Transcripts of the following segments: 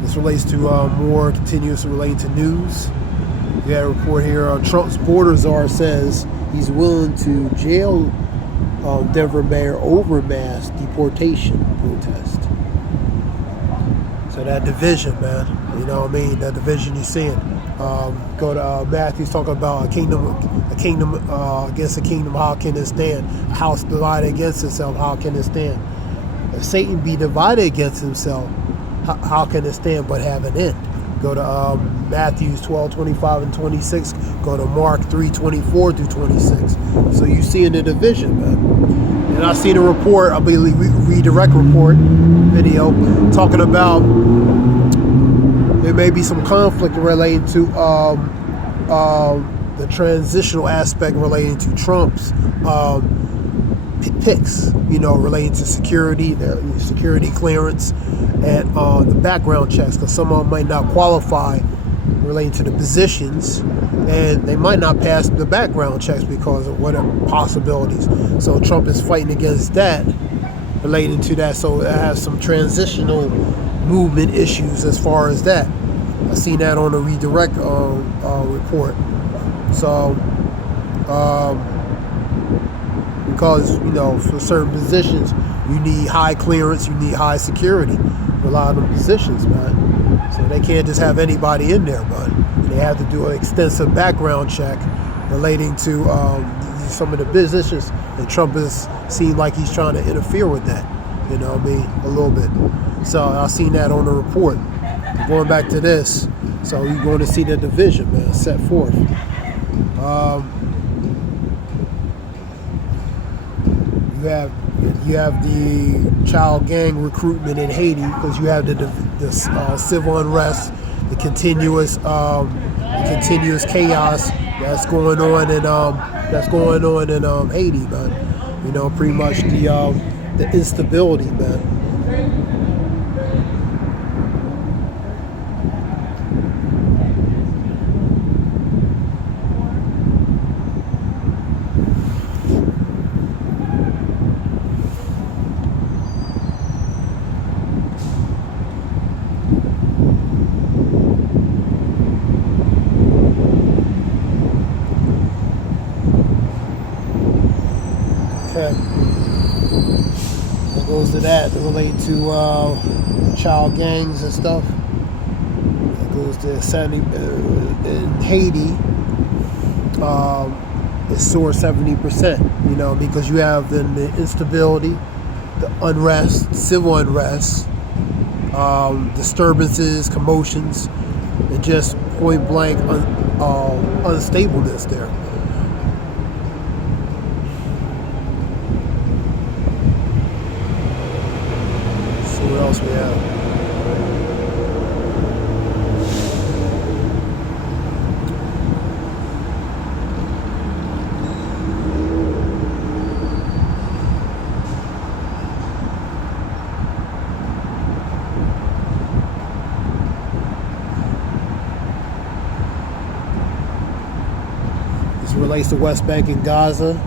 This relates to more continuous relating to news. You had a report here. Trump's border czar says he's willing to jail Denver mayor over mass deportation protest. So that division, man. You know what I mean? That division you're seeing. Go to Matthew's talking about a kingdom against a kingdom. How can it stand? A house divided against itself. How can it stand? If Satan be divided against himself, how can it stand but have an end? Go to Matthews 12:25 and 26. Go to Mark 3:24 through 26. So you see in the division, man. And I seen a report, I believe redirect report video talking about there may be some conflict relating to the transitional aspect relating to Trump's picks, relating to security, the security clearance, and the background checks, because some of them might not qualify relating to the positions, and they might not pass the background checks because of what are possibilities. So Trump is fighting against that, relating to that. So it has some transitional movement issues as far as that. I seen that on the redirect report. So because for certain positions you need high clearance, you need high security for a lot of them positions, man. So they can't just have anybody in there, but they have to do an extensive background check relating to some of the positions, and Trump has seemed like he's trying to interfere with that, a little bit. So I've seen that on the report. Going back to this, so you're going to see the division, man, set forth. You have the child gang recruitment in Haiti, because you have the civil unrest, the continuous chaos that's going on in Haiti, man. Pretty much the instability, man. That goes to that relate to child gangs and stuff. That goes to 70 in Haiti. It's soared 70%. Because you have the instability, the unrest, civil unrest, disturbances, commotions, and just point blank unstableness there. What else we have? This relates to West Bank and Gaza.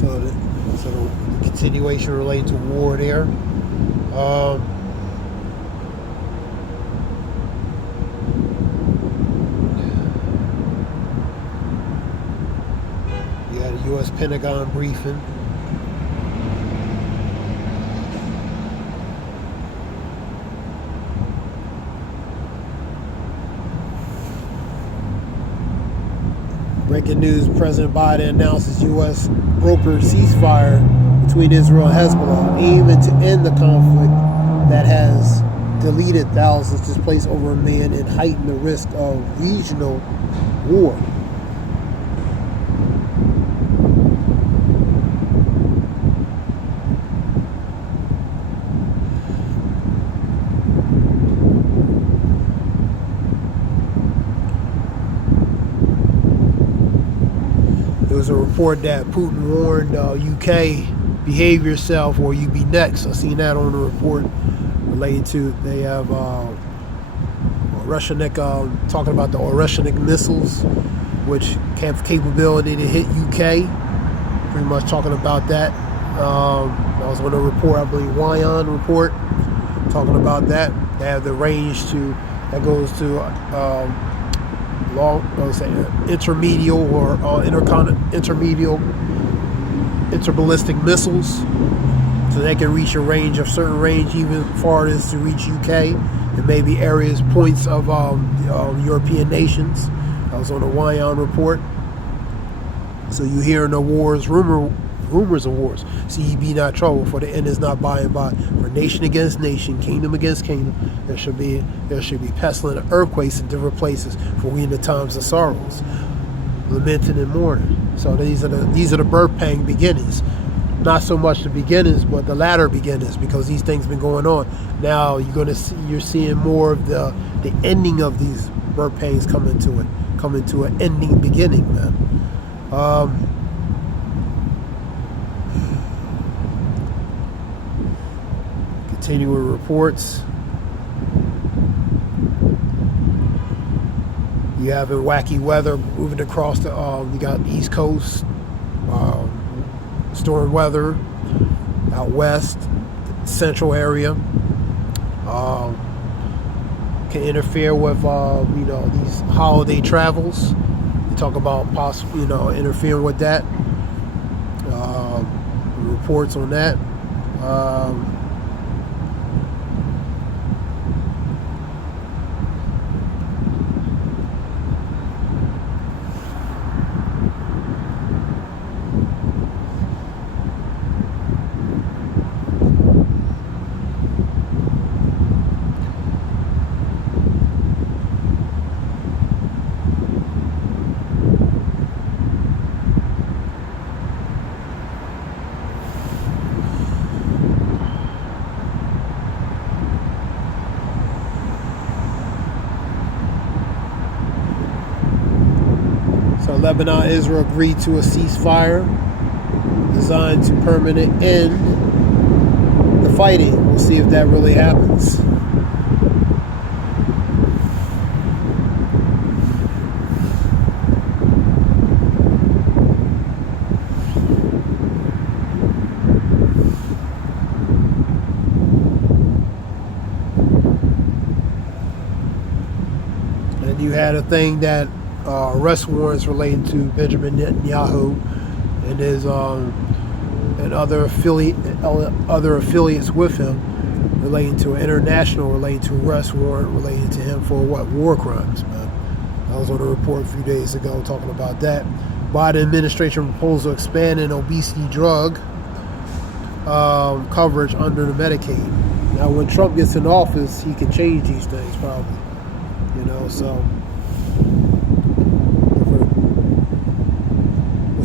So the continuation relating to war there. You had a U.S. Pentagon briefing. Breaking news, President Biden announces U.S. brokered ceasefire between Israel and Hezbollah, aiming to end the conflict that has deleted thousands, displaced over 1 million, and heightened the risk of regional war. was a report that Putin warned UK, behave yourself or you be next. I seen that on the report related to, they have Oreshenik, talking about the Oreshenik missiles, which have capability to hit UK. Pretty much talking about that. That was on a report, I believe, Wyon report, talking about that. They have the range that goes to intermediate or interballistic missiles, so they can reach a range of certain range, even far as to reach UK and maybe areas, points of European nations. That was on the Wyon report. So you hear in the wars, rumors of wars. See, ye be not troubled, for the end is not by and by. For nation against nation, kingdom against kingdom, there should be pestilent earthquakes in different places. For we in the times of sorrows, lamenting and mourning. So these are the birth pang beginnings. Not so much the beginnings, but the latter beginnings, because these things been going on. Now you're seeing more of the ending of these birth pangs come into an ending beginning, man. Continue with reports. You having wacky weather moving across the. You got the East Coast, storm weather out west, central area. Can interfere with these holiday travels. You talk about possibly interfering with that. Reports on that. So Lebanon, Israel agreed to a ceasefire designed to permanent end the fighting. We'll see if that really happens. And you had a thing that arrest warrants related to Benjamin Netanyahu and his and other affiliates with him, relating to an international related to arrest warrant related to him for what? War crimes, man. I was on a report a few days ago talking about that. Biden administration proposal expanding obesity drug coverage under the Medicaid. Now, when Trump gets in office, he can change these things probably. So.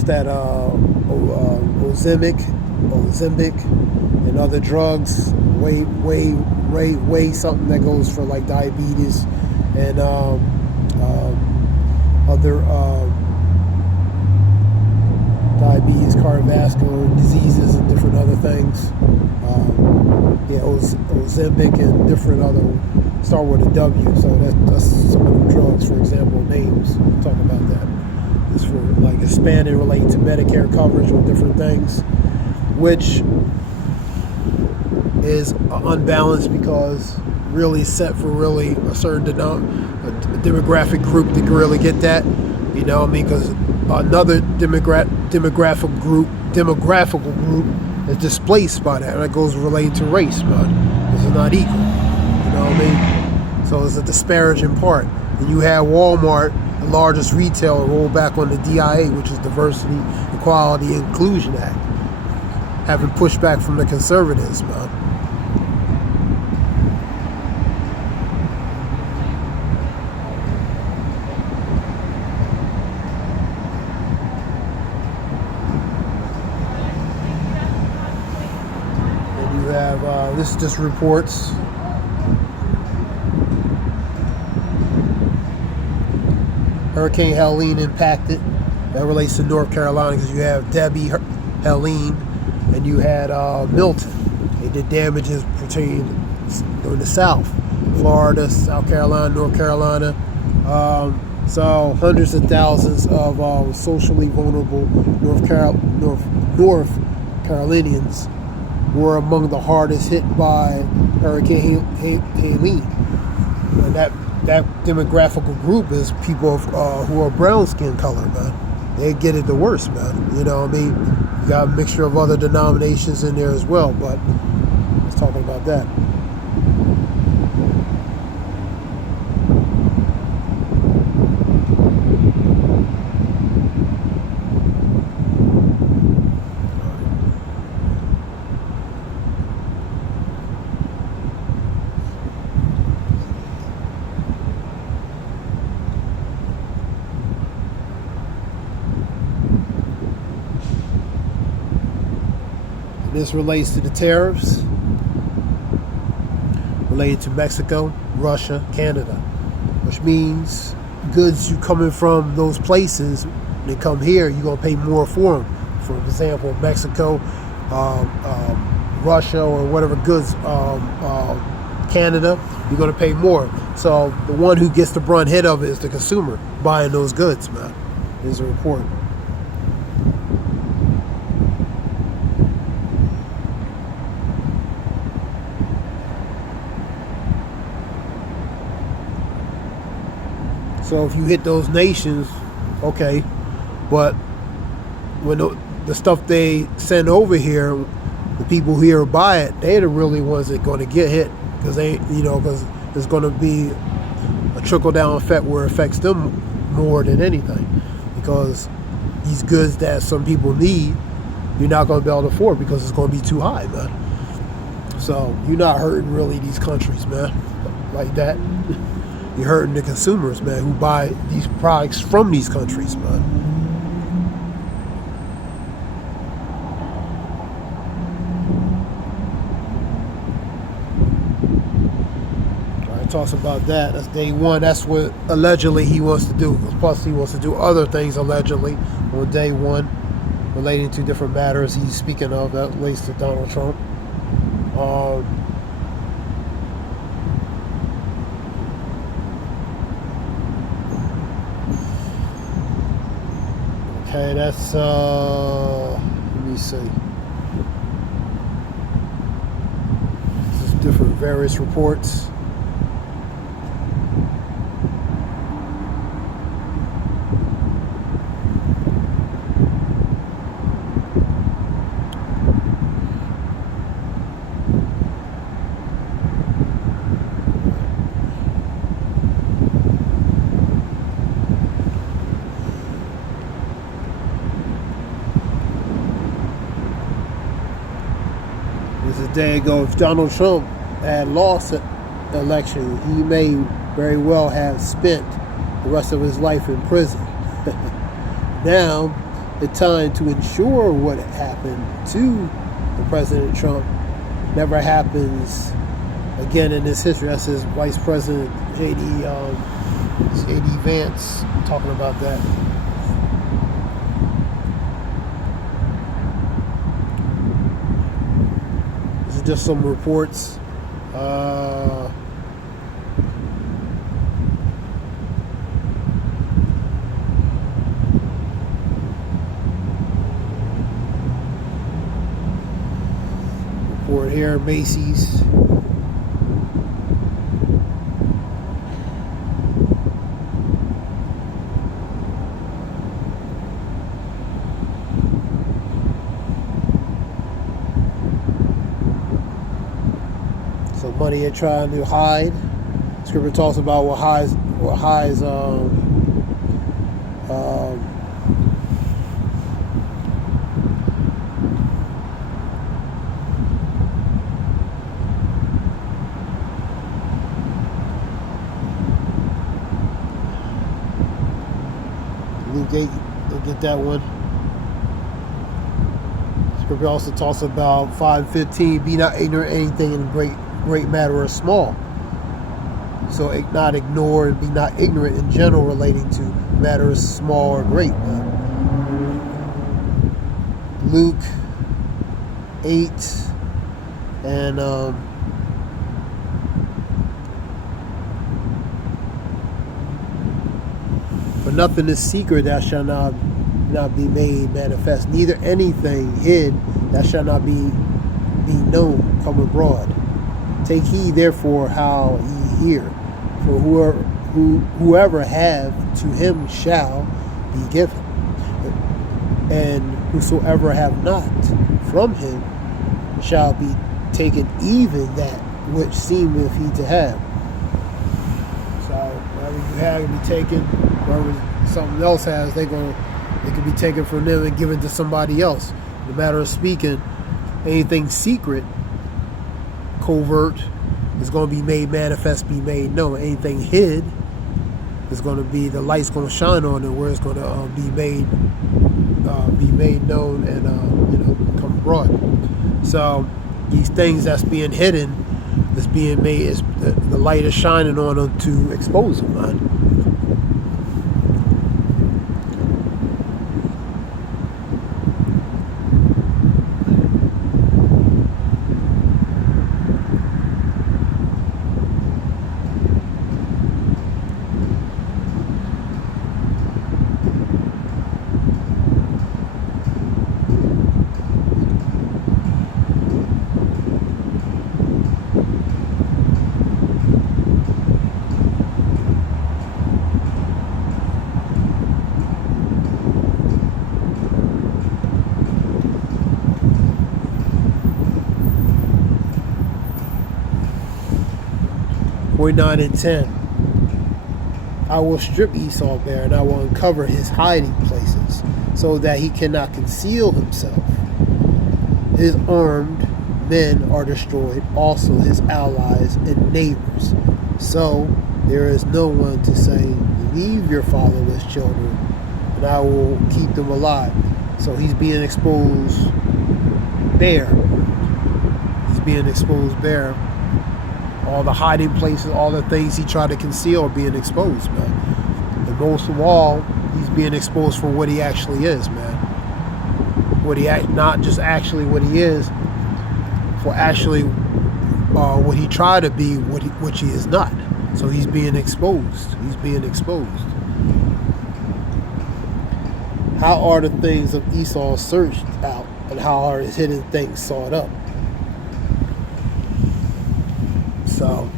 That Ozempic and other drugs, way something that goes for like diabetes and other diabetes, cardiovascular diseases, and different other things. Ozempic and different other start with a W. So that's some of the drugs, for example, names. We'll talk about that. It's for like expanding relating to Medicare coverage on different things, which is unbalanced because really set for really a certain demographic group to really get that, because another demographical group is displaced by that. And that goes relating to race, but this is not equal. You know what I mean? So it's a disparaging part. And you have Walmart, the largest retailer, roll back on the DIA, which is Diversity, Equality, Inclusion Act, having pushback from the conservatives, man. And you have, this is just reports. Hurricane Helene impacted That relates to North Carolina because you have Debbie, Helene, and you had Milton. They did damages pertaining in the South, Florida, South Carolina, North Carolina. So hundreds of thousands of socially vulnerable North Carolinians were among the hardest hit by Hurricane Helene. And that demographical group is people who are brown skin color, man. They get it the worst, man. You know what I mean? You got a mixture of other denominations in there as well, but let's talk about that. This relates to the tariffs related to Mexico, Russia, Canada, which means goods you coming from those places, they come here, you're going to pay more for them. For example, Mexico, Russia, or whatever goods, Canada, you're going to pay more. So the one who gets the brunt hit of it is the consumer buying those goods, man. Here's a report. So if you hit those nations, okay, but when the stuff they send over here, the people here buy it, they're the really ones that are going to get hit because because there's going to be a trickle down effect where it affects them more than anything. Because these goods that some people need, you're not going to be able to afford because it's going to be too high, man. So you're not hurting really these countries, man, like that. You're hurting the consumers, man, who buy these products from these countries, man. All right, talks about that. That's day one. That's what allegedly he wants to do. Plus, he wants to do other things allegedly on day one relating to different matters he's speaking of that relates to Donald Trump. Okay, that's, let me see. This is different various reports. A day ago, if Donald Trump had lost the election, he may very well have spent the rest of his life in prison. Now, the time to ensure what happened to the President Trump never happens again in this history. That's his Vice President J.D. Vance talking about that. Just some reports. Report here, Macy's. Money they're trying to hide. Scripture talks about what hides They'll get that one. Scripture also talks about 5:15. Be not ignorant of anything in great matter or small. So not ignore and be not ignorant in general relating to matters small or great. Luke 8 and for nothing is secret that shall not be made manifest, neither anything hid that shall not be known come abroad. Take heed therefore how ye hear, for whoever have, to him shall be given, and whosoever have not, from him shall be taken even that which seemeth he to have. So whatever you have can be taken, whatever something else has, it can be taken from them and given to somebody else. In the matter of speaking, anything secret, covert, is going to be made manifest, be made known. Anything hid is going to be, the light's going to shine on it, where it's going to be made known and come abroad. So these things that's being hidden is being made, is the light is shining on them to expose them, man. 49 and 10. I will strip Esau bare, and I will uncover his hiding places, so that he cannot conceal himself. His armed men are destroyed, also his allies and neighbors. So there is no one to say, leave your fatherless children, and I will keep them alive. So he's being exposed bare. He's being exposed bare. All the hiding places, all the things he tried to conceal are being exposed, man. And most of all, he's being exposed for what he actually is, man. Not just actually what he is, for actually what he tried to be, which he is not. So he's being exposed. He's being exposed. How are the things of Esau searched out, and how are his hidden things sought up? So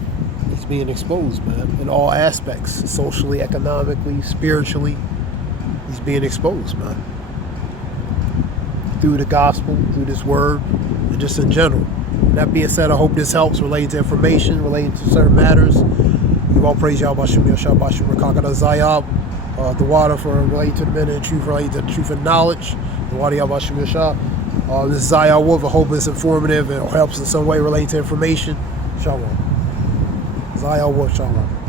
he's being exposed, man, in all aspects, socially, economically, spiritually. He's being exposed, man, through the gospel, through this word, and just in general. And that being said, I hope this helps relating to information, relating to certain matters. You all praise Yahweh Shem Yahshua Bashim Rakakada Zayab, the water for relating to the men and truth, relating to the truth and knowledge. The water Yahweh Shem Yahshua. This is Zayah Wolf. I hope it's informative and helps in some way relating to information. Shalom. Zayah Wolf, shalom.